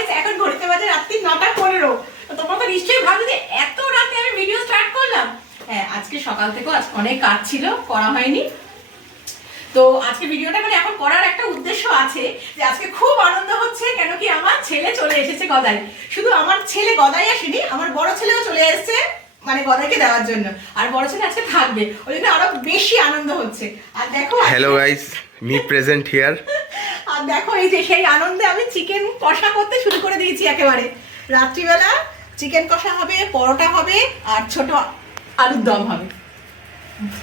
Guys এখন ঘড়িতে বাজে রাত্রি 9:15। তোমরা তো নিশ্চয়ই ভাবছো যে এত রাতে আমি ভিডিও স্টার্ট করলাম। হ্যাঁ, আজকে সকাল থেকেও আজকে অনেক কাজ ছিল, করা হয়নি। তো আজকে ভিডিওটা মানে এখন করার একটা উদ্দেশ্য আছে যে আজকে খুব আনন্দ হচ্ছে, কেন কি আমার ছেলে চলে এসেছে গদাই। শুধু আমার ছেলে গদাই আসেনি, আমার বড় ছেলেও চলে এসেছে মানে গদাইকে দেওয়ার জন্য। আর বড় ছেলে আজকে থাকবে, ওই জন্য আরো বেশি আনন্দ হচ্ছে। আর দেখো, hello guys, me present here. আর দেখো এই যে সেই আনন্দে আমি চিকেন কষা করতে শুরু করে দিয়েছি একেবারে। রাত্রিবেলা চিকেন কষা হবে, পরোটা হবে আর ছোট আলুর দম হবে।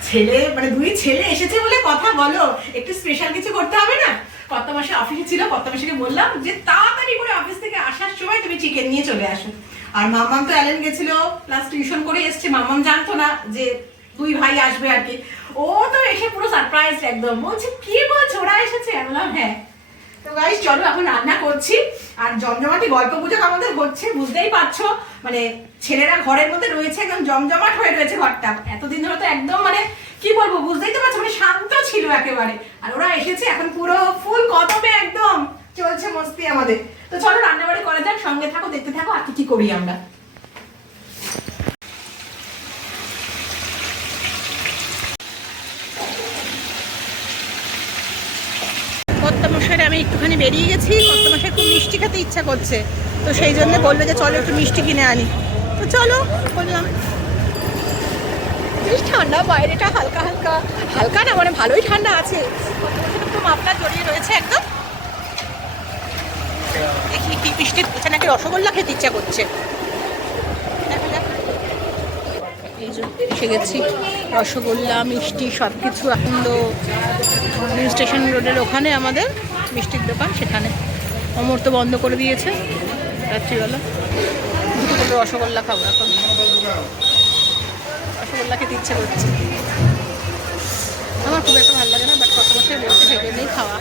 ছেলে মানে দুই ছেলে এসেছে বলে কথা বলো, একটু স্পেশাল কিছু করতে হবে না? কত মাসে অফিসে ছিল, কত মাসেকে বললাম যে তাড়াতাড়ি করে অফিস থেকে আসার সময় তুমি চিকেন নিয়ে চলে আসো। আর মাম্মাম তো অ্যালেন গেছিল, প্লাস টিউশন করে এসছে। মাম্মাম জানতো না যে দুই ভাই আসবে আর কি। ও তো এসে পুরো সারপ্রাইজ একদম, বলছে কি বলছো ওরা এসেছে? আমি বললাম হ্যাঁ। তো গাইস চলো এখন রান্না করছি। আর জমজমাটি গল্প গুজব আমাদের হচ্ছে, বুঝতেই পারছো। মানে ছেলেরা ঘরের মধ্যে রয়েছে, একদম জমজমাট হয়ে রয়েছে ঘরটা। এতদিন ধরে তো একদম মানে কি বলবো, বুঝতেই তো পারছো, মানে শান্ত ছিল একেবারে। আর ওরা এসেছে এখন পুরো ফুল কদমে একদম চলছে মস্তি আমাদের। তো চলো রান্নাবাড়ি করা যাক, সঙ্গে থাকো, দেখতে থাকো আর কি করি আমরা। কর্তামশাইরে আমি একটুখানি বেরিয়ে গেছি, কর্তামশাই খুব মিষ্টি খেতে ইচ্ছা করছে। তো সেই জন্য বলবে যে চলো একটু মিষ্টি কিনে আনি। তো চলো বললাম। বেশ ঠান্ডা, বাইরেটা হালকা হালকা, হালকা না মানে ভালোই ঠান্ডা আছে। একটু মাপটা জড়িয়ে রয়েছে একদম। দেখি কি মিষ্টি দিচ্ছে, নাকি রসগোল্লা খেতে ইচ্ছা করছে। এই যে এসে গেছি, রসগোল্লা মিষ্টি সব কিছু। এখন তো নিউ স্টেশন রোডের ওখানে আমাদের মিষ্টির দোকান, সেখানে অমর তো বন্ধ করে দিয়েছে রাত্রিবেলা। দুটো করে রসগোল্লা খাবো এখন, রসগোল্লা খেতে ইচ্ছে করছে। আমার খুব একটা ভালো লাগে না, বাট কত বছর বলতে সেটা নিয়েই খাওয়া।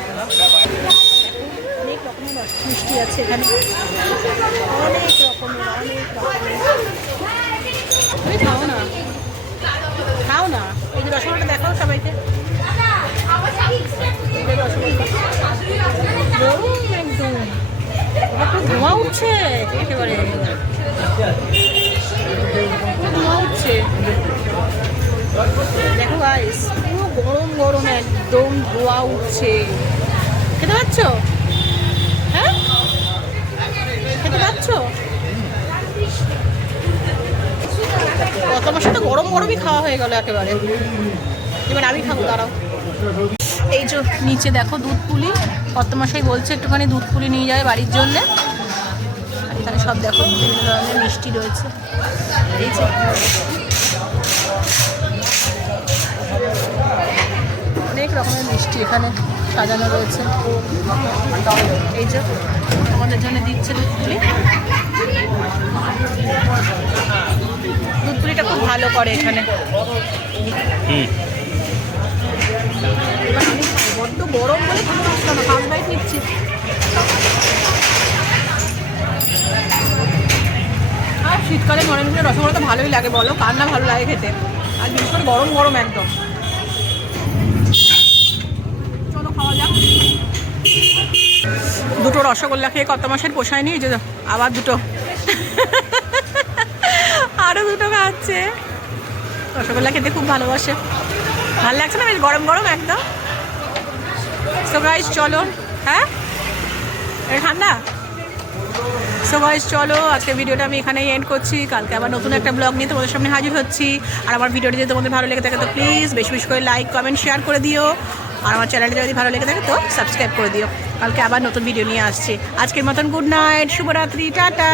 অনেক রকমের মিষ্টি আছে এখানে, অনেক রকমের। তুমি খাও না, খাও না, এই যে রসগোল্লাটা দেখাও সবাইকে। একদম ধোঁয়া উঠছে একেবারে, ধোঁয়া উঠছে। দেখো গাইস, পুরো গরম গরম একদম ধোঁয়া উঠছে। খেতে পাচ্ছ? হ্যাঁ খেতে পাচ্ছ? তোমার সাথে গরম গরমই খাওয়া হয়ে গেল একেবারে। এবার আমি খাবো, দাঁড়াও। এই যে নিচে দেখো দুধ পুলি, কর্তামশাই বলছে একটুখানি দুধ পুলি নিয়ে যায় বাড়ির জন্যে। আর এখানে সব দেখো বিভিন্ন ধরনের মিষ্টি রয়েছে। এই যে অনেক রকমের মিষ্টি এখানে সাজানো রয়েছে। এই যে আমাদের জন্য দিচ্ছে দুধ পুলি। দুধ পুলিটা খুব ভালো করে এখানে। বড্ড গরম বলে খেতে পারছিলাম না, ফার্স্ট বাইট নিচ্ছি। আর শীতকালে গরম করে রসগোল্লা তো ভালোই লাগে, বলো কার না ভালো লাগে খেতে। আর বিশেষ করে গরম গরম একদম। চলো খাওয়া যাক। দুটো রসগোল্লা খেয়ে কত মাসের পোষায়নি, এই যে আবার দুটো, আরো দুটো খাচ্ছে। রসগোল্লা খেতে খুব ভালোবাসে, ভালো লাগছে না বেশ গরম গরম একদম। সো গাইস চলো, হ্যাঁ ঠান্ডা। সো গাইস চলো, আজকে ভিডিওটা আমি এখানেই এন্ড করছি। কালকে আবার নতুন একটা ব্লগ নিয়ে তোমাদের সামনে হাজির হচ্ছি। আর আমার ভিডিওটি যদি তোমাদের ভালো লেগে থাকে তো প্লিজ বেশি বেশি করে লাইক কমেন্ট শেয়ার করে দিও। আর আমার চ্যানেলটা যদি ভালো লেগে থাকে তো সাবস্ক্রাইব করে দিও। কালকে আবার নতুন ভিডিও নিয়ে আসছি। আজকের মতন গুড নাইট, শুভরাত্রি, টাটা।